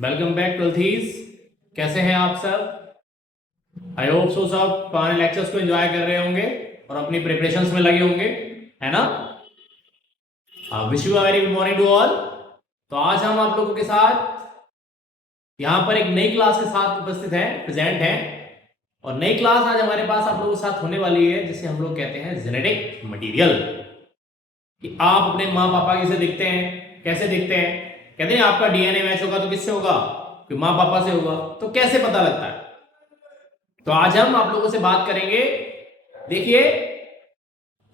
Welcome back ट्वेल्थीज। कैसे हैं आप सब? आई होप सो सब पुराने लेक्चर्स को एंजॉय कर रहे होंगे और अपनी प्रिपरेशंस में लगे होंगे, है ना? Wish you a very good morning to all. तो आज हम आप लोगों के साथ यहाँ पर एक नई क्लास के साथ उपस्थित हैं, प्रेजेंट हैं। और नई क्लास आज हमारे पास आप लोगों के साथ होने वाली है, जिसे हम लोग कहते हैं जेनेटिक मटेरियल। कि आप अपने माँ पापा कैसे दिखते हैं, कैसे दिखते हैं। कहते हैं आपका डीएनए मैच होगा तो किससे होगा? कि माँ पापा से होगा। तो कैसे पता लगता है? तो आज हम आप लोगों से बात करेंगे। देखिए,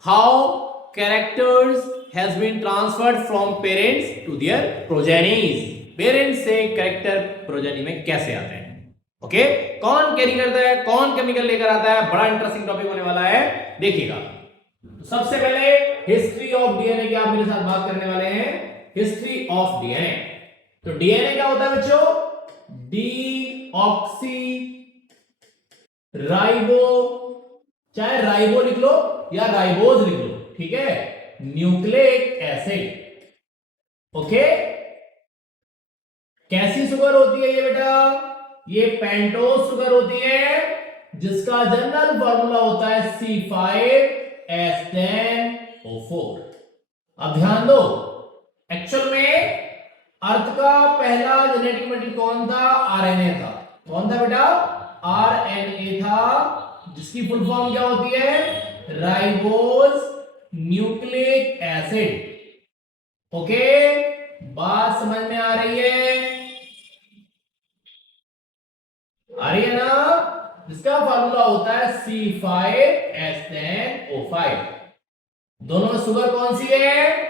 how characters has been transferred from parents to their progenies. Parents से कैरेक्टर प्रोजेनी में कैसे आते हैं। ओके, कौन कैरी करता है, कौन केमिकल लेकर आता है, बड़ा इंटरेस्टिंग टॉपिक होने वाला है, देखिएगा। तो सबसे पहले हिस्ट्री ऑफ डीएनए की आप मेरे साथ बात करने वाले हैं। History of DNA. तो डीएनए क्या होता है बच्चों? डीऑक्सी राइबो, चाहे राइबो लिख लो या राइबोज लिख लो, ठीक है, न्यूक्लिक एसिड। ओके, कैसी शुगर होती है ये बेटा? ये पेंटोज शुगर होती है, जिसका जनरल फॉर्मूला होता है C5H10O4। अब ध्यान दो, एक्चुअल में अर्थ का पहला जेनेटिक मटेरियल कौन था? आरएनए था। कौन था बेटा? आरएनए था, जिसकी फुल फॉर्म क्या होती है? Ribose nucleic acid. ओके, बात समझ में आ रही है? आ रही है ना? जिसका फॉर्मूला होता है C5H10O5। दोनों में शुगर कौन सी है?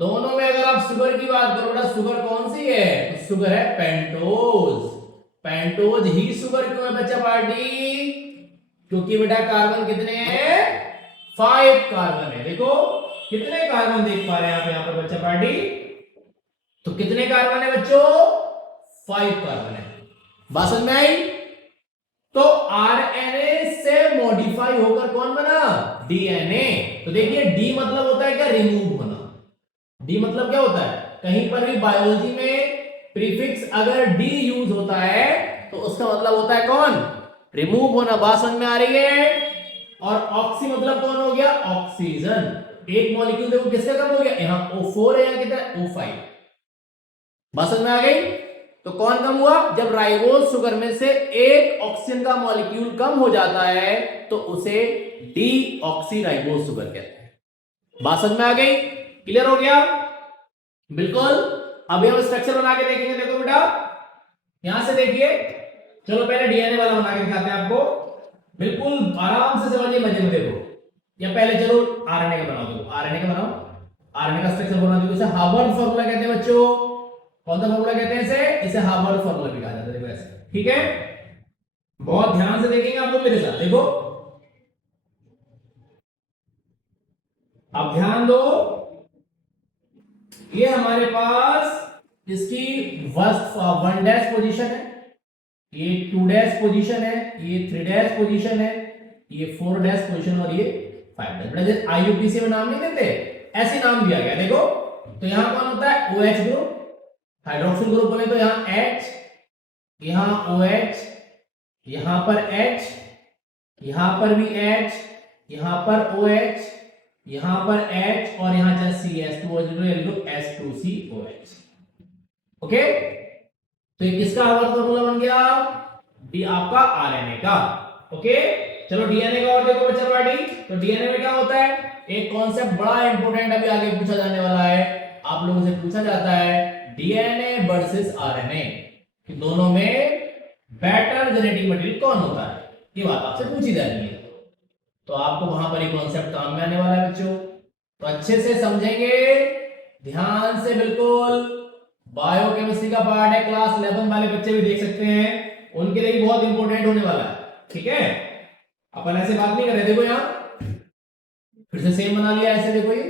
दोनों में अगर आप शुगर की बात करो बेटा, शुगर कौन सी है? तो शुगर है पेंटोज। पेंटोज ही शुगर क्यों है बच्चा पार्टी? क्योंकि बेटा कार्बन कितने हैं? 5 कार्बन है। देखो कितने कार्बन देख पा रहे हैं आप यहाँ पर बच्चा पार्टी? तो कितने कार्बन है बच्चों? 5 कार्बन है। बात समझ में आई? तो आरएनए से मॉडिफाई होकर कौन बना? डीएनए। तो देखिए, डी मतलब होता है क्या? रिमूव होना। डी मतलब क्या होता है? कहीं पर भी बायोलॉजी में प्रीफिक्स अगर डी यूज होता है तो उसका मतलब होता है कौन? रिमूव होना। बात समझ में आ रही है? और ऑक्सी मतलब कौन हो गया? ऑक्सीजन। एक मॉलिक्यूल देखो किसका कम हो गया? यहां O4 है, यहां कितना है? O5। बात समझ में आ गई? तो कौन कम हुआ? जब राइबोज शुगर में से एक ऑक्सीजन का मॉलिक्यूल कम हो जाता है तो उसे डीऑक्सी राइबोज शुगर कहते हैं। बात समझ में आ गई? क्लियर हो गया? बिल्कुल। अभी हम स्ट्रक्चर बना के देखेंगे। देखो बेटा, यहां से देखिए, चलो पहले डीएनए वाला बना के दिखाते हैं आपको। बिल्कुल आराम से समझिए, मजे में देखो। या पहले चलो आरएनए का बनाओ। देखो आरएनए का बनाओ, आरएनए का स्ट्रक्चर बना दो। इसे हार्वर्ड फार्मूला कहते हैं बच्चों। कौन सा फार्मूला कहते हैं इसे? इसे हार्वर्ड फार्मूला भी कहा जाता है। देखो ऐसे, ठीक है, बहुत ध्यान से देखेंगे आप लोग मेरे साथ। देखो, अब ध्यान दो, ये हमारे पास इसकी वन डैश पोजीशन है, ये 2 डैश पोजीशन है, ये 3 डैश पोजीशन है, ये 4 डैश पोजीशन और ये 5 डैश। जैसे आईयूपीसी में नाम नहीं देते, ऐसे नाम दिया गया। देखो, तो यहां कौन होता है? OH group. हाइड्रोक्सिल ग्रुप बने तो यहां H, यहां OH, यहां पर H, यहां पर भी H, यहां पर OH, यहां पर H और यहां चाहे CH2 S2COH। ओके, तो ये किसका हार्वर्ड फार्मूला बन गया? डी आपका आरएनए का। ओके, चलो डीएनए का और देखो बच्चा पार्टी। तो डीएनए में क्या होता है? एक कॉन्सेप्ट बड़ा इंपॉर्टेंट अभी आगे पूछा जाने वाला है, आप लोगों से पूछा जाता है, डीएनए वर्सेस आरएनए, कि दोनों में बेटर जेनेटिक मटेरियल कौन होता है। ये बात आपसे पूछी जानी है, तो आपको वहां पर एक कॉन्सेप्ट काम में आने वाला है बच्चों। तो अच्छे से समझेंगे, ध्यान से, बिल्कुल। बायोकेमिस्ट्री का पार्ट है, क्लास 11 वाले बच्चे भी देख सकते हैं, उनके लिए बहुत इंपॉर्टेंट होने वाला है, ठीक है। अपन ऐसे बात नहीं कर रहे। देखो यहां फिर से सेम बना लिया ऐसे। देखो, ये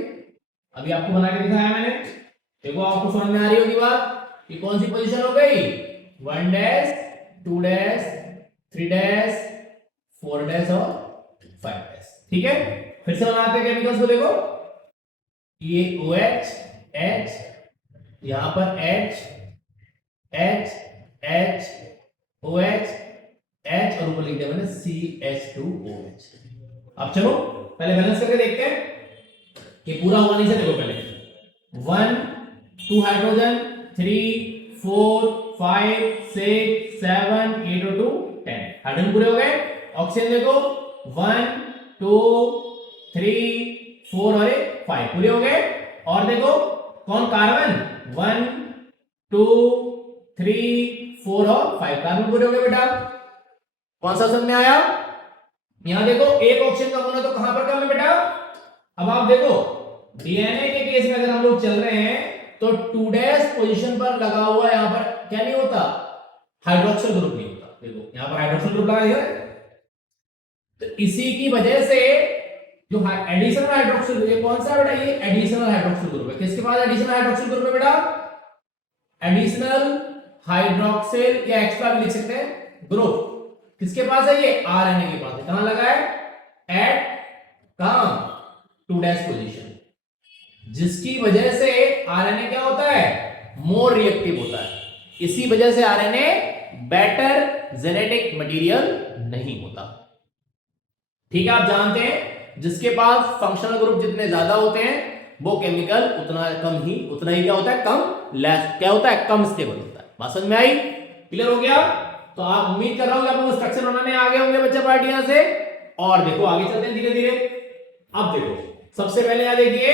अभी आपको बना के दिखाया मैंने। देखो, आपको समझ में आ रही होगी बात कि कौन सी पोजीशन हो गई? 1 डैश, 2 डैश, 3 डैश, 4 डैश और 5 डैश, ठीक है। फिर से बनाते हैं केमिकल्स को। देखो, ये OH, H, यहां पर H, H, OH H और ऊपर लिख दिया मैंने CH2OH। अब चलो पहले बैलेंस करके देखते हैं कि पूरा हुआ नहीं से। देखो पहले 1 2 हाइड्रोजन 3 4 5 6 7 8 और 2 10 हाइड्रोजन पूरे हो गए। ऑक्सीजन देखो 1 2 3 4 और 5 पूरे हो गए। और देखो कौन कार्बन 1 2 3 4 और 5 कार्बन पूरे हो गए बेटा। कौन सा समझ में आया? यहां देखो एक ऑक्सीजन कम होना तो कहां पर कम है बेटा? अब आप देखो डीएनए के केस में अगर हम लोग चल रहे हैं तो 2' पोजीशन पर लगा हुआ यहां पर क्या नहीं होता, हाइड्रोक्सिल ग्रुप नहीं होता। देखो यहां पर हाइड्रोक्सिल ग्रुप लगा है, तो इसी की वजह से जो एडिशनल हाइड्रोक्सिल ग्रुप, ये कौन सा है बेटा? ये एडिशनल हाइड्रोक्सिल ग्रुप है। किसके पास एडिशनल हाइड्रोक्सिल ग्रुप है बेटा? एडिशनल हाइड्रोक्सिल या एक्स्ट्रा भी लिख सकते हैं ग्रुप। किसके पास है? ये आरएनए के पास है। कहां लगा है? एट कहां? 2' पोजीशन, जिसकी वजह से आरएनए क्या होता है? मोर रिएक्टिव होता है। इसी वजह से आरएनए बेटर जेनेटिक मटेरियल नहीं होता। ठीक है, आप जानते हैं जिसके पास फंक्शनल ग्रुप जितने ज्यादा होते हैं वो केमिकल उतना ही क्या होता है? कम लेस क्या होता है? कम स्टेबल होता है। बात समझ में आई? क्लियर हो गया? तो आप उम्मीद कर रहा हूं कि आपको स्ट्रक्चर बनाने आ गए होंगे बच्चा पार्टी यहां से। और देखो आगे चलते हैं धीरे धीरे। अब देखो सबसे पहले यहां देखिए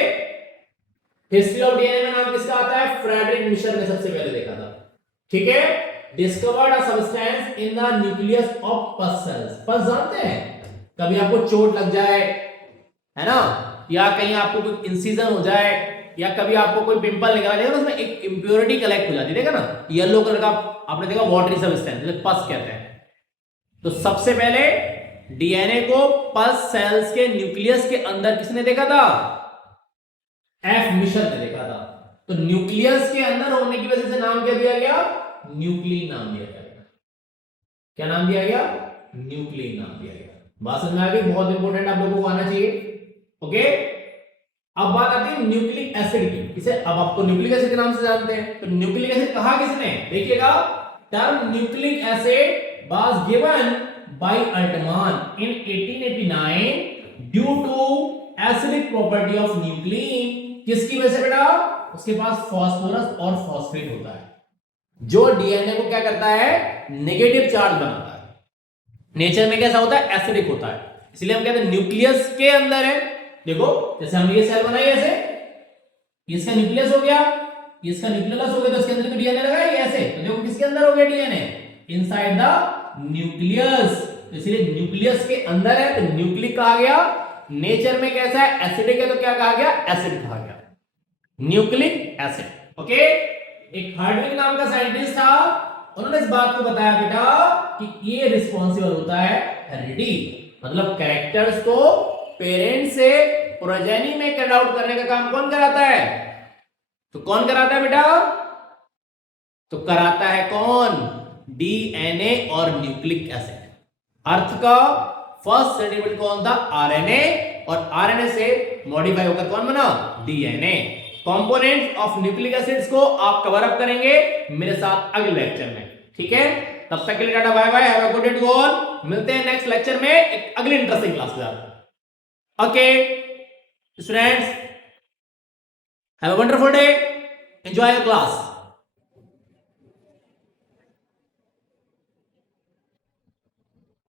हिस्ट्री ऑफ डीएनए में नाम किसका आता है? फ्रेडरिक मिशर ने सबसे पहले देखा था। ठीक है, discovered a substance in the nucleus of पस सेल्स। पस जानते हैं? कभी आपको चोट लग जाए है ना, या कहीं आपको कोई इंसिजन हो जाए, या कभी आपको कोई पिंपल निकला जाए, उसमें एक इंप्योरिटी कलेक्ट हो जाती है, देखा ना, येलो कलर का आपने देखा वाटरी सब्सटेंस, जिसे पस कहते हैं। तो सबसे पहले डीएनए को पस सेल्स के न्यूक्लियस के अंदर किसने देखा था? एफ मिशर ने देखा था। तो न्यूक्लियस के अंदर होने की वजह से नाम क्या दिया गया? न्यूक्लिन नाम दिया गया। क्या नाम दिया गया? न्यूक्लिन नाम दिया गया। बात समझ में आ गई? बहुत इंपॉर्टेंट आप लोगों को आना चाहिए। ओके, अब बात आती है न्यूक्लिक एसिड की। इसे अब आपको न्यूक्लिक एसिड के नाम से जानते हैं। तो न्यूक्लिक एसिड कहा किसने? देखिएगा, term nucleic acid was given by Altmann in 1889 due to acidic property of nuclein. किसकी वजह से बेटा? उसके पास फास्फोरस और फॉस्फेट होता है, जो डीएनए को क्या करता है? नेगेटिव चार्ज बनाता है। नेचर में कैसा होता है? एसिडिक होता है। इसलिए हम कहते हैं न्यूक्लियस के अंदर है। देखो जैसे हमने ये सेल बनाई ऐसे, इसका न्यूक्लियस हो गया, इसका न्यूक्लियस हो गया, तो इसके अंदर भी डीएनए लगा है ऐसे। तो देखो किसके अंदर हो गया डीएनए? Inside the nucleus. इसलिए न्यूक्लियस के अंदर है तो न्यूक्लिक कहा गया। नेचर में कैसा है? एसिडिक है, तो क्या कहा गया? एसिड कहा गया, न्यूक्लिक एसिड। ओके, एक हार्डविक नाम का साइंटिस्ट था, उन्होंने इस बात को बताया बेटा कि ये रिस्पॉन्सिबल होता है हेरिडिटी, मतलब कैरेक्टर्स को पेरेंट से प्रोजेनी में कैड आउट करने का काम कौन कराता है? तो कौन कराता है बेटा? तो कराता है कौन? डीएनए और न्यूक्लिक एसिड। अर्थ का फर्स्ट सेडिमेंट कौन था? आरएनए, और आरएनए से मॉडिफाई होकर कौन बना? DNA. Components of nucleic acids को आप कवर अप करेंगे मेरे साथ अगले लेक्चर में। ठीक है, तब तक के लिए tata bye bye, have a good day to all. मिलते हैं नेक्स्ट लेक्चर में एक अगली इंटरेस्टिंग क्लास के साथ। Okay, students, have a wonderful day. Enjoy your class.